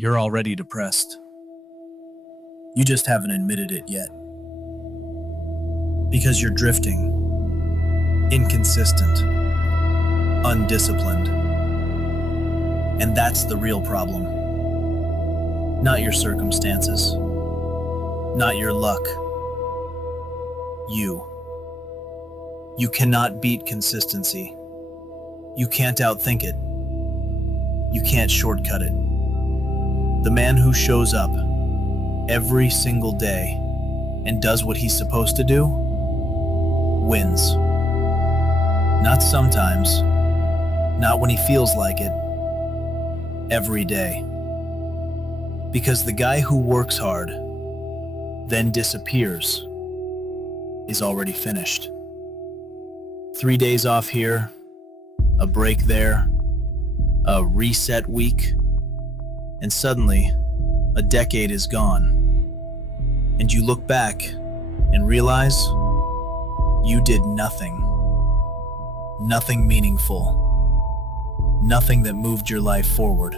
You're already depressed. You just haven't admitted it yet. Because you're drifting, inconsistent, undisciplined. And that's the real problem. Not your circumstances, not your luck. You cannot beat consistency. You can't outthink it. You can't shortcut it. The man who shows up every single day and does what he's supposed to do wins. Not sometimes, not when he feels like it, every day. Because the guy who works hard, then disappears, is already finished. 3 days off here, a break there, a reset week, and suddenly, a decade is gone. And you look back and realize you did nothing. Nothing meaningful. Nothing that moved your life forward.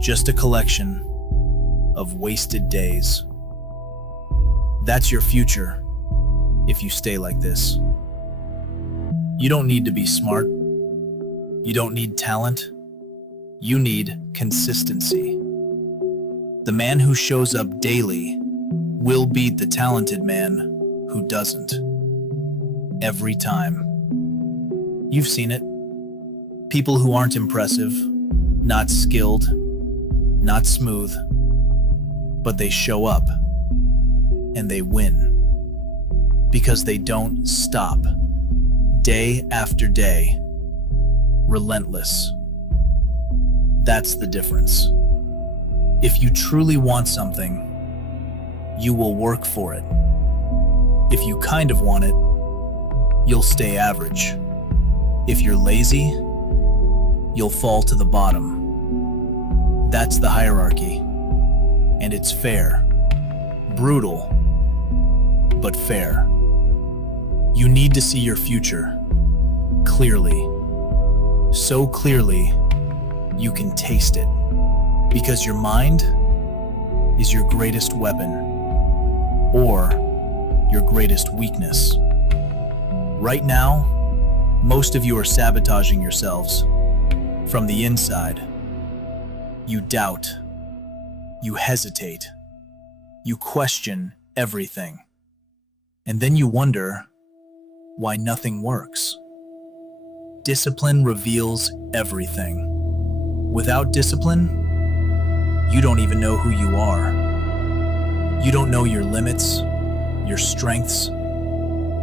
Just a collection of wasted days. That's your future if you stay like this. You don't need to be smart. You don't need talent. You need consistency. The man who shows up daily will beat the talented man who doesn't. Every time. You've seen it. People who aren't impressive, not skilled, not smooth, but they show up and they win because they don't stop. Day after day. Relentless. That's the difference. If you truly want something, you will work for it. If you kind of want it, you'll stay average. If you're lazy, you'll fall to the bottom. That's the hierarchy. And it's fair. Brutal, but fair. You need to see your future clearly. So clearly, you can taste it. Because your mind is your greatest weapon or your greatest weakness. Right now, most of you are sabotaging yourselves from the inside. You doubt. You hesitate. You question everything. And then you wonder why nothing works. Discipline reveals everything. Without discipline, you don't even know who you are. You don't know your limits, your strengths,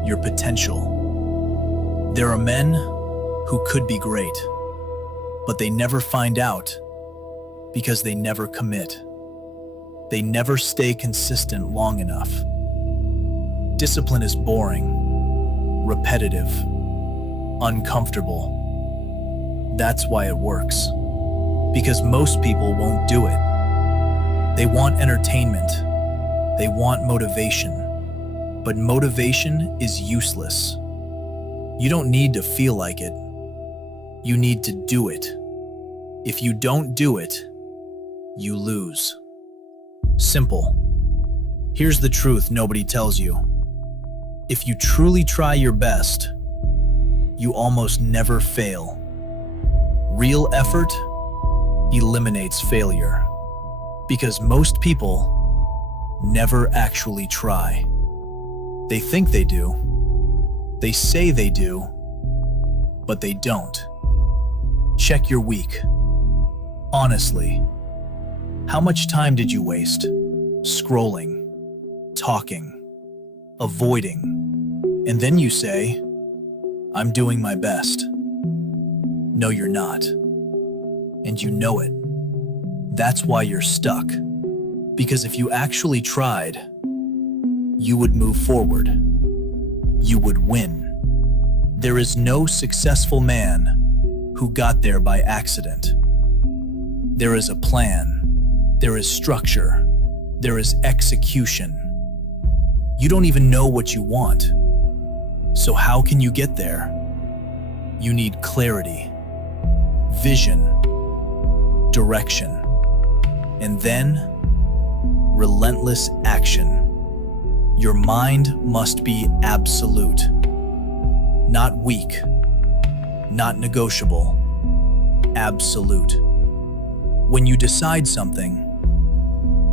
your potential. There are men who could be great, but they never find out because they never commit. They never stay consistent long enough. Discipline is boring, repetitive, uncomfortable. That's why it works. Because most people won't do it. They want entertainment. They want motivation. But motivation is useless. You don't need to feel like it. You need to do it. If you don't do it, you lose. Simple. Here's the truth nobody tells you. If you truly try your best, you almost never fail. Real effort eliminates failure because most people never actually try. They think they do. They say they do, but they don't. Check your week. Honestly, how much time did you waste scrolling, talking, avoiding, and then you say, I'm doing my best. No, you're not. And you know it. That's why you're stuck. Because if you actually tried, you would move forward. You would win. There is no successful man who got there by accident. There is a plan. There is structure. There is execution. You don't even know what you want. So how can you get there? You need clarity, vision, direction. And then, relentless action. Your mind must be absolute, not weak, not negotiable, absolute. When you decide something,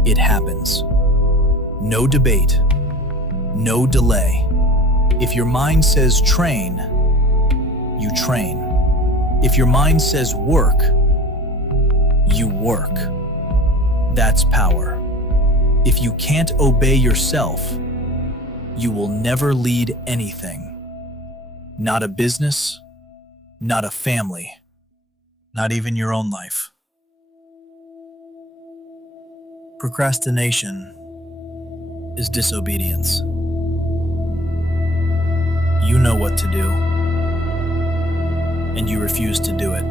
it happens. No debate, no delay. If your mind says train, you train. If your mind says work, you work. That's power. If you can't obey yourself, you will never lead anything. Not a business, not a family, not even your own life. Procrastination is disobedience. You know what to do, and you refuse to do it.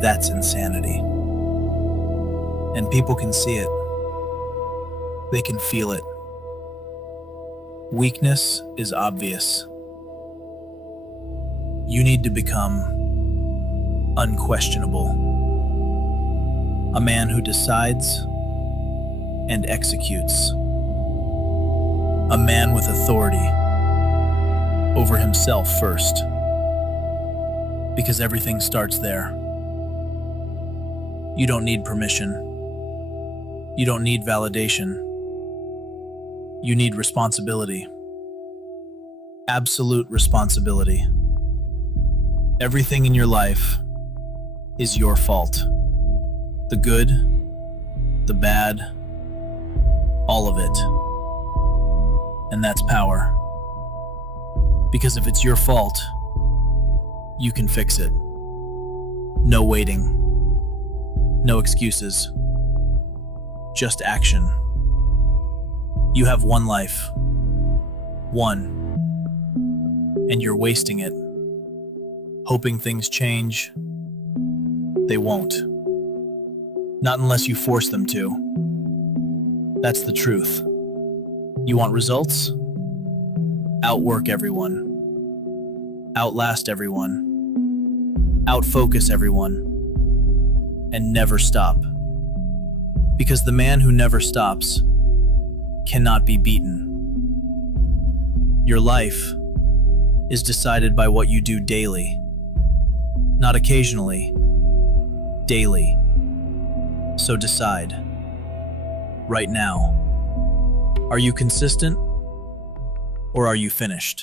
That's insanity. And people can see it. They can feel it. Weakness is obvious. You need to become unquestionable. A man who decides and executes. A man with authority over himself first. Because everything starts there. You don't need permission. You don't need validation. You need responsibility. Absolute responsibility. Everything in your life is your fault. The good, the bad, all of it. And that's power. Because if it's your fault, you can fix it. No waiting. No excuses. Just action. You have one life. One. And you're wasting it. Hoping things change. They won't. Not unless you force them to. That's the truth. You want results? Outwork everyone. Outlast everyone. Outfocus everyone. And never stop. Because the man who never stops cannot be beaten. Your life is decided by what you do daily. Not occasionally. Daily. So decide. Right now. Are you consistent? Or are you finished?